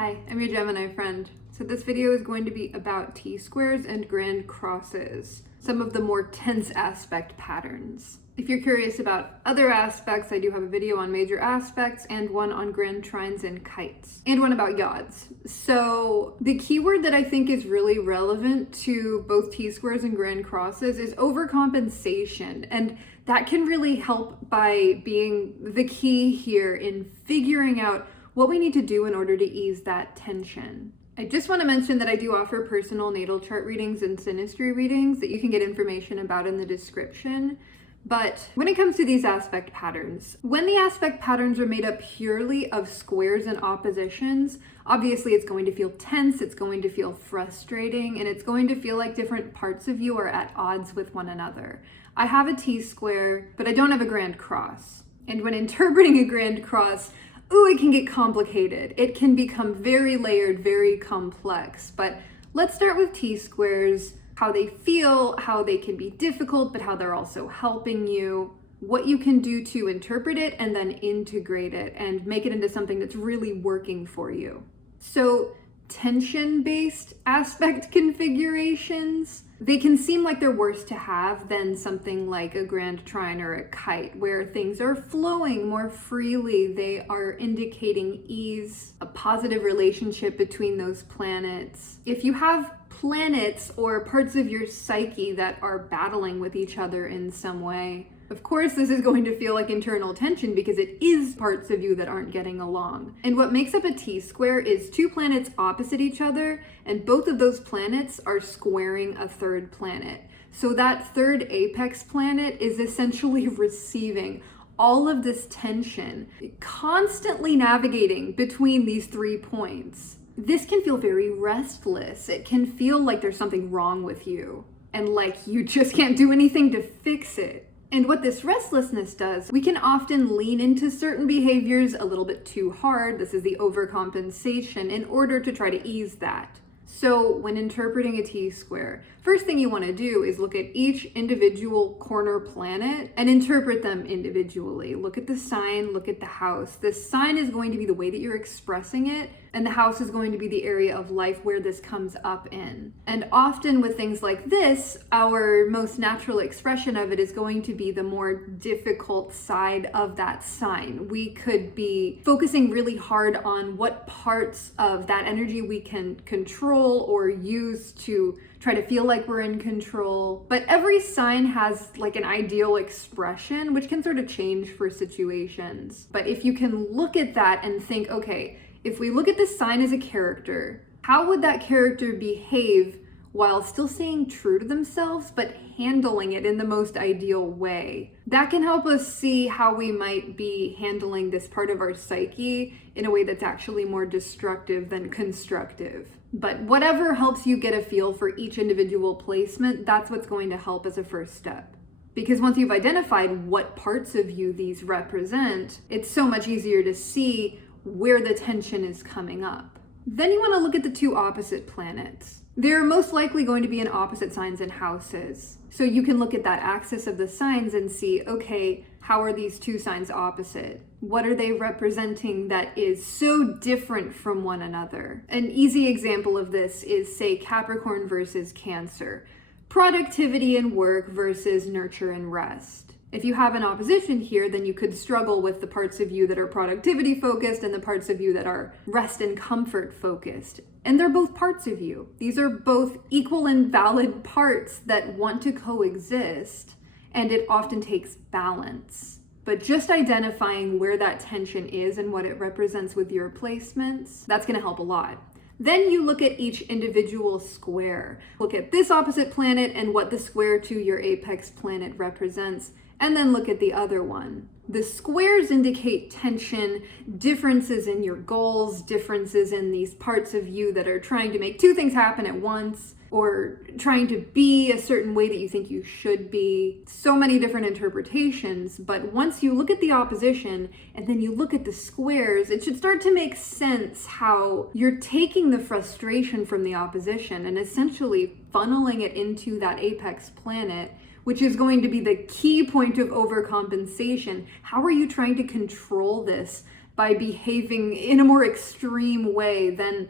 Hi, I'm your Gemini friend. So this video is going to be about T-squares and grand crosses, some of the more tense aspect patterns. If you're curious about other aspects, I do have a video on major aspects and one on grand trines and kites, and one about yods. So the keyword that I think is really relevant to both T-squares and grand crosses is overcompensation, and that can really help by being the key here in figuring out what we need to do in order to ease that tension. I just want to mention that I do offer personal natal chart readings and synastry readings that you can get information about in the description. But when it comes to these aspect patterns, when the aspect patterns are made up purely of squares and oppositions, obviously it's going to feel tense, it's going to feel frustrating, and it's going to feel like different parts of you are at odds with one another. I have a T-square, but I don't have a grand cross. And when interpreting a grand cross, it can get complicated. It can become very layered, very complex. But let's start with T-squares, how they feel, how they can be difficult, but how they're also helping you, what you can do to interpret it and then integrate it and make it into something that's really working for you. So tension-based aspect configurations, they can seem like they're worse to have than something like a grand trine or a kite, where things are flowing more freely. They are indicating ease, a positive relationship between those planets. If you have planets or parts of your psyche that are battling with each other in some way, of course, this is going to feel like internal tension because it is parts of you that aren't getting along. And what makes up a T-square is two planets opposite each other, and both of those planets are squaring a third planet. So that third apex planet is essentially receiving all of this tension, constantly navigating between these 3 points. This can feel very restless. It can feel like there's something wrong with you and like you just can't do anything to fix it. And what this restlessness does, we can often lean into certain behaviors a little bit too hard. This is the overcompensation in order to try to ease that. So when interpreting a T-square, first thing you want to do is look at each individual corner planet and interpret them individually. Look at the sign, look at the house. The sign is going to be the way that you're expressing it, and the house is going to be the area of life where this comes up in. And often with things like this, our most natural expression of it is going to be the more difficult side of that sign. We could be focusing really hard on what parts of that energy we can control or use to try to feel like we're in control. But every sign has like an ideal expression, which can sort of change for situations. But if you can look at that and think, okay, if we look at this sign as a character, how would that character behave while still staying true to themselves, but handling it in the most ideal way? That can help us see how we might be handling this part of our psyche in a way that's actually more destructive than constructive. But whatever helps you get a feel for each individual placement, that's what's going to help as a first step. Because once you've identified what parts of you these represent, it's so much easier to see where the tension is coming up. Then you want to look at the two opposite planets. They're most likely going to be in opposite signs and houses. So you can look at that axis of the signs and see, okay, how are these two signs opposite? What are they representing that is so different from one another? An easy example of this is, say, Capricorn versus Cancer. Productivity and work versus nurture and rest. If you have an opposition here, then you could struggle with the parts of you that are productivity focused and the parts of you that are rest and comfort focused. And they're both parts of you. These are both equal and valid parts that want to coexist, and it often takes balance. But just identifying where that tension is and what it represents with your placements, that's going to help a lot. Then you look at each individual square. Look at this opposite planet and what the square to your apex planet represents, and then look at the other one. The squares indicate tension, differences in your goals, differences in these parts of you that are trying to make two things happen at once, or trying to be a certain way that you think you should be. So many different interpretations, but once you look at the opposition and then you look at the squares, it should start to make sense how you're taking the frustration from the opposition and essentially funneling it into that apex planet, which is going to be the key point of overcompensation. How are you trying to control this by behaving in a more extreme way than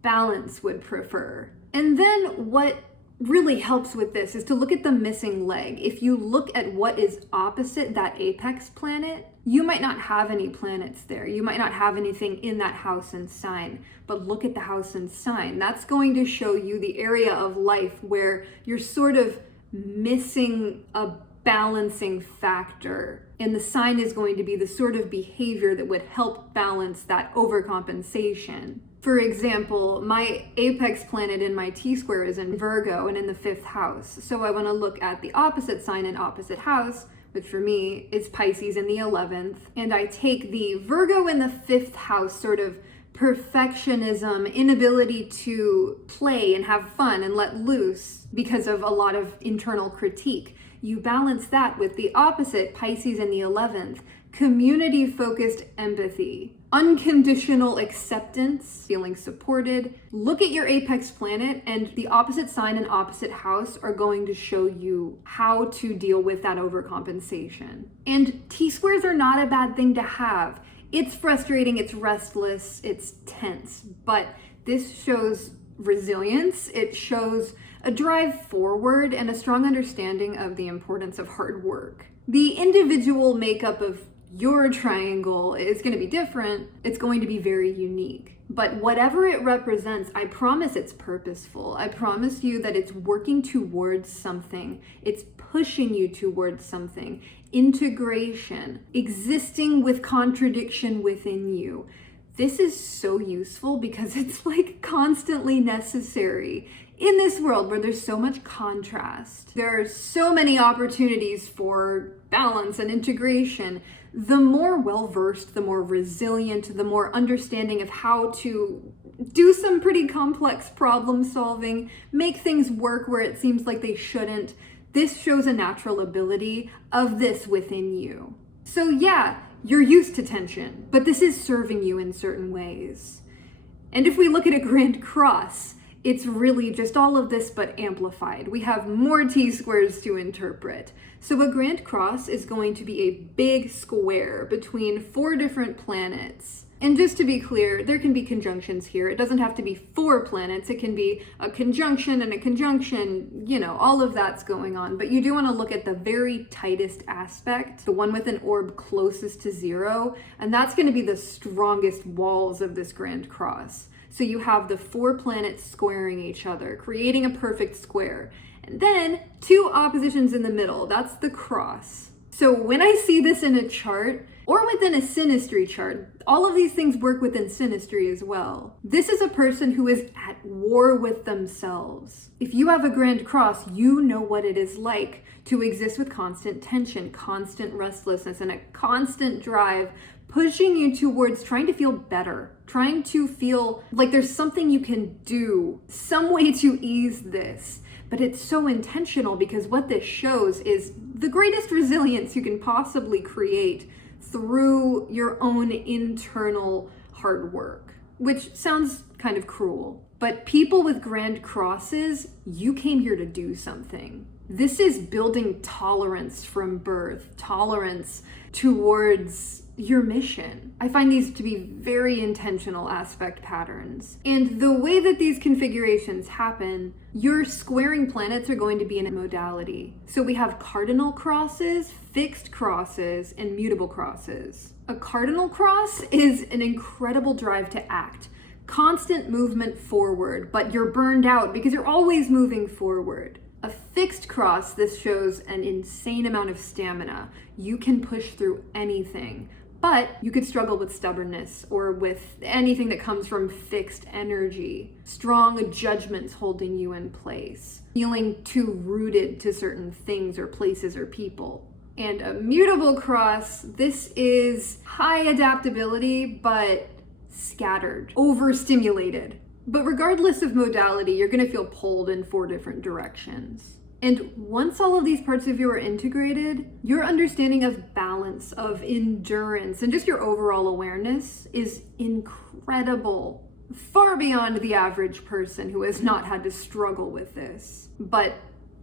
balance would prefer. And then what really helps with this is to look at the missing leg. If you look at what is opposite that apex planet, you might not have any planets there. You might not have anything in that house and sign, but look at the house and sign. That's going to show you the area of life where you're sort of missing a balancing factor. And the sign is going to be the sort of behavior that would help balance that overcompensation. For example, my apex planet in my T-square is in Virgo and in the 5th house. So I want to look at the opposite sign and opposite house, which for me is Pisces in the 11th. And I take the Virgo in the 5th house sort of perfectionism, inability to play and have fun and let loose because of a lot of internal critique. You balance that with the opposite, Pisces in the 11th, community-focused empathy, unconditional acceptance, feeling supported. Look at your apex planet, and the opposite sign and opposite house are going to show you how to deal with that overcompensation. And T-squares are not a bad thing to have. It's frustrating, it's restless, it's tense, but this shows resilience. It shows a drive forward and a strong understanding of the importance of hard work. The individual makeup of your triangle is going to be different. It's going to be very unique. But whatever it represents, I promise it's purposeful. I promise you that it's working towards something. It's pushing you towards something. Integration, existing with contradiction within you. This is so useful because it's like constantly necessary in this world where there's so much contrast. There are so many opportunities for balance and integration. The more well-versed, the more resilient, the more understanding of how to do some pretty complex problem solving, make things work where it seems like they shouldn't. This shows a natural ability of this within you. So yeah, you're used to tension, but this is serving you in certain ways. And if we look at a grand cross, it's really just all of this but amplified. We have more T-squares to interpret. So a grand cross is going to be a big square between 4 different planets. And just to be clear, there can be conjunctions here. It doesn't have to be 4 planets. It can be a conjunction and a conjunction, all of that's going on. But you do want to look at the very tightest aspect, the one with an orb closest to 0, and that's going to be the strongest walls of this grand cross. So you have the 4 planets squaring each other, creating a perfect square. And then 2 oppositions in the middle, that's the cross. So when I see this in a chart, or within a synastry chart, all of these things work within synastry as well. This is a person who is at war with themselves. If you have a grand cross, you know what it is like to exist with constant tension, constant restlessness, and a constant drive pushing you towards trying to feel better, trying to feel like there's something you can do, some way to ease this. But it's so intentional because what this shows is the greatest resilience you can possibly create through your own internal hard work, which sounds kind of cruel. But people with grand crosses, you came here to do something. This is building tolerance from birth, tolerance towards your mission. I find these to be very intentional aspect patterns. And the way that these configurations happen, your squaring planets are going to be in a modality. So we have cardinal crosses, fixed crosses, and mutable crosses. A cardinal cross is an incredible drive to act. Constant movement forward, but you're burned out because you're always moving forward. A fixed cross, this shows an insane amount of stamina. You can push through anything. But you could struggle with stubbornness or with anything that comes from fixed energy. Strong judgments holding you in place. Feeling too rooted to certain things or places or people. And a mutable cross, this is high adaptability, but scattered, overstimulated. But regardless of modality, you're going to feel pulled in 4 different directions. And once all of these parts of you are integrated, your understanding of balance, of endurance, and just your overall awareness is incredible. Far beyond the average person who has not had to struggle with this. But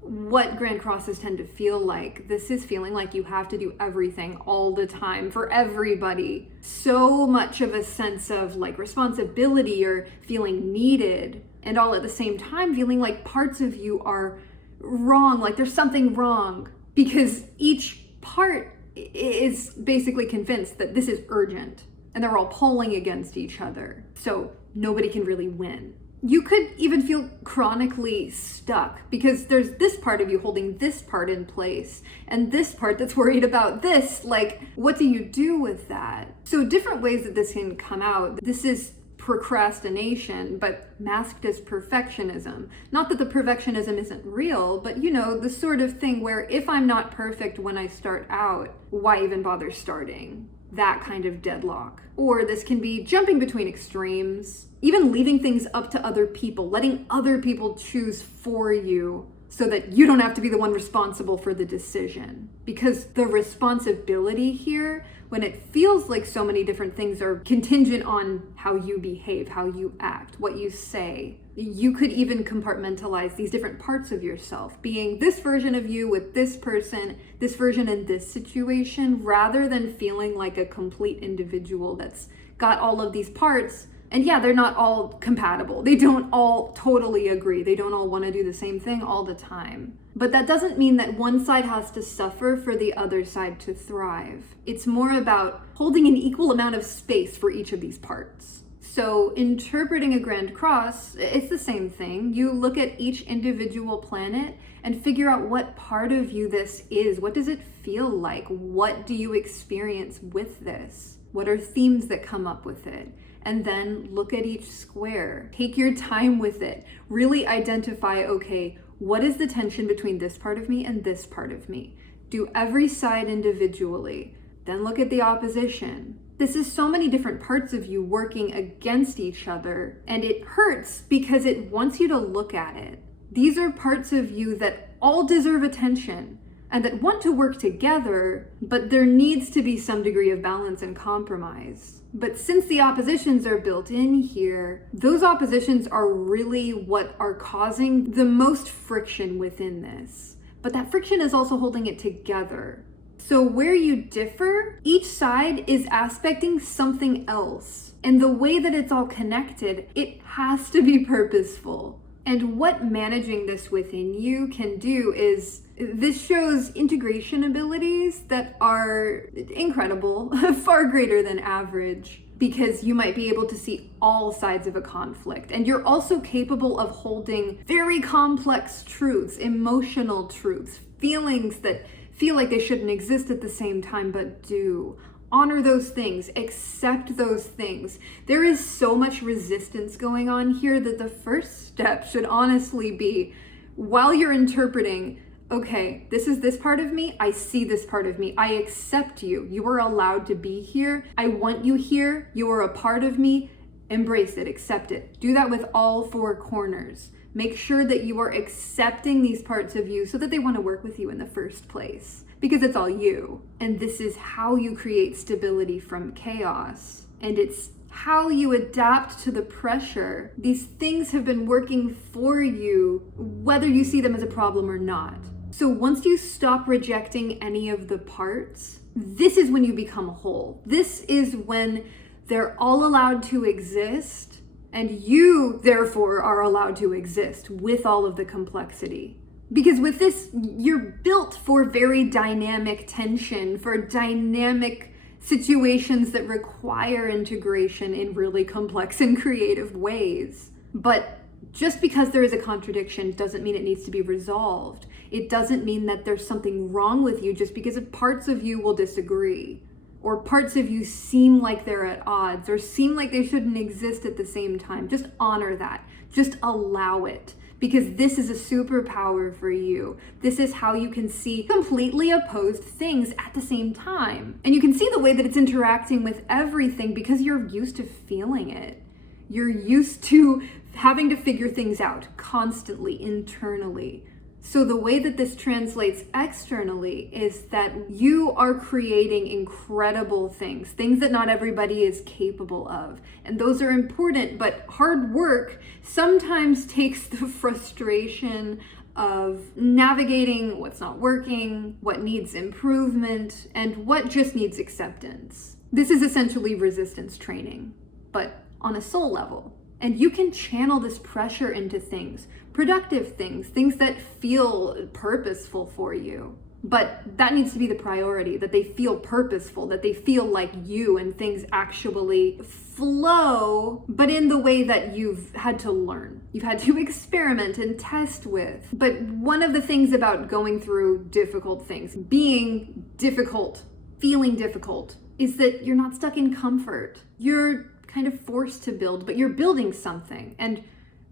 what grand crosses tend to feel like. This is feeling like you have to do everything all the time for everybody. So much of a sense of like responsibility or feeling needed, and all at the same time feeling like parts of you are wrong, like there's something wrong, because each part is basically convinced that this is urgent and they're all pulling against each other. So nobody can really win. You could even feel chronically stuck because there's this part of you holding this part in place and this part that's worried about this. Like, what do you do with that? So different ways that this can come out. This is procrastination, but masked as perfectionism. Not that the perfectionism isn't real, but you know, the sort of thing where if I'm not perfect when I start out, why even bother starting? That kind of deadlock. Or this can be jumping between extremes, even leaving things up to other people, letting other people choose for you so that you don't have to be the one responsible for the decision. Because the responsibility here, when it feels like so many different things are contingent on how you behave, how you act, what you say, you could even compartmentalize these different parts of yourself, being this version of you with this person, this version in this situation, rather than feeling like a complete individual that's got all of these parts. And yeah, they're not all compatible. They don't all totally agree. They don't all want to do the same thing all the time. But that doesn't mean that one side has to suffer for the other side to thrive. It's more about holding an equal amount of space for each of these parts. So interpreting a grand cross, it's the same thing. You look at each individual planet and figure out what part of you this is. What does it feel like? What do you experience with this? What are themes that come up with it? And then look at each square. Take your time with it. Really identify, okay, what is the tension between this part of me and this part of me? Do every side individually. Then look at the opposition. This is so many different parts of you working against each other, and it hurts because it wants you to look at it. These are parts of you that all deserve attention and that want to work together, but there needs to be some degree of balance and compromise. But since the oppositions are built in here, those oppositions are really what are causing the most friction within this. But that friction is also holding it together. So where you differ, each side is aspecting something else. And the way that it's all connected, it has to be purposeful. And what managing this within you can do is, this shows integration abilities that are incredible, far greater than average, because you might be able to see all sides of a conflict. And you're also capable of holding very complex truths, emotional truths, feelings that feel like they shouldn't exist at the same time, but do. Honor those things, accept those things. There is so much resistance going on here that the first step should honestly be, while you're interpreting, okay, this is this part of me, I see this part of me, I accept you, you are allowed to be here, I want you here, you are a part of me, embrace it, accept it. Do that with all four corners. Make sure that you are accepting these parts of you so that they want to work with you in the first place, because it's all you. And this is how you create stability from chaos. And it's how you adapt to the pressure. These things have been working for you, whether you see them as a problem or not. So once you stop rejecting any of the parts, this is when you become whole. This is when they're all allowed to exist, and you, therefore, are allowed to exist with all of the complexity. Because with this, you're built for very dynamic tension, for dynamic situations that require integration in really complex and creative ways. But just because there is a contradiction doesn't mean it needs to be resolved. It doesn't mean that there's something wrong with you just because parts of you will disagree, or parts of you seem like they're at odds, or seem like they shouldn't exist at the same time. Just honor that. Just allow it. Because this is a superpower for you. This is how you can see completely opposed things at the same time. And you can see the way that it's interacting with everything because you're used to feeling it. You're used to having to figure things out constantly, internally. So the way that this translates externally is that you are creating incredible things that not everybody is capable of. And those are important, but hard work sometimes takes the frustration of navigating what's not working, what needs improvement, and what just needs acceptance. This is essentially resistance training, but on a soul level. And you can channel this pressure into things, productive things, things that feel purposeful for you. But that needs to be the priority, that they feel purposeful, that they feel like you and things actually flow, but in the way that you've had to learn. You've had to experiment and test with. But one of the things about going through difficult things, being difficult, feeling difficult, is that you're not stuck in comfort. You're kind of forced to build, but you're building something. And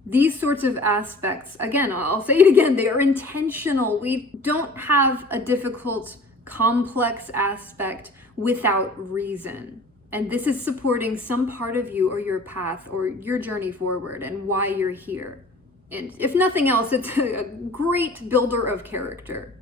these sorts of aspects, again, I'll say it again, they are intentional. We don't have a difficult, complex aspect without reason. And this is supporting some part of you or your path or your journey forward and why you're here. And if nothing else, it's a great builder of character.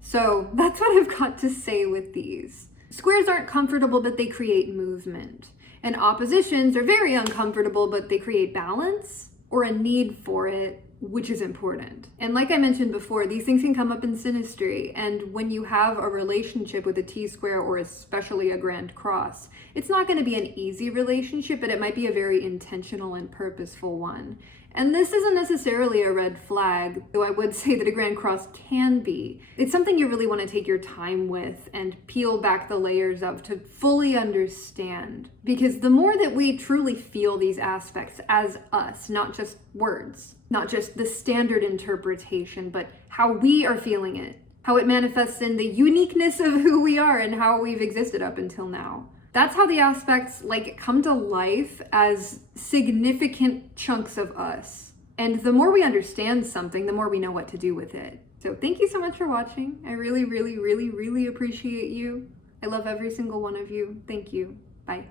So that's what I've got to say with these. Squares aren't comfortable, but they create movement. And oppositions are very uncomfortable, but they create balance or a need for it, which is important. And like I mentioned before, these things can come up in synastry. And when you have a relationship with a T-square or especially a grand cross, it's not going to be an easy relationship, but it might be a very intentional and purposeful one. And this isn't necessarily a red flag, though I would say that a grand cross can be. It's something you really want to take your time with and peel back the layers of to fully understand. Because the more that we truly feel these aspects as us, not just words, not just the standard interpretation, but how we are feeling it, how it manifests in the uniqueness of who we are and how we've existed up until now. That's how the aspects come to life as significant chunks of us. And the more we understand something, the more we know what to do with it. So thank you so much for watching. I really, really, really, really appreciate you. I love every single one of you. Thank you. Bye.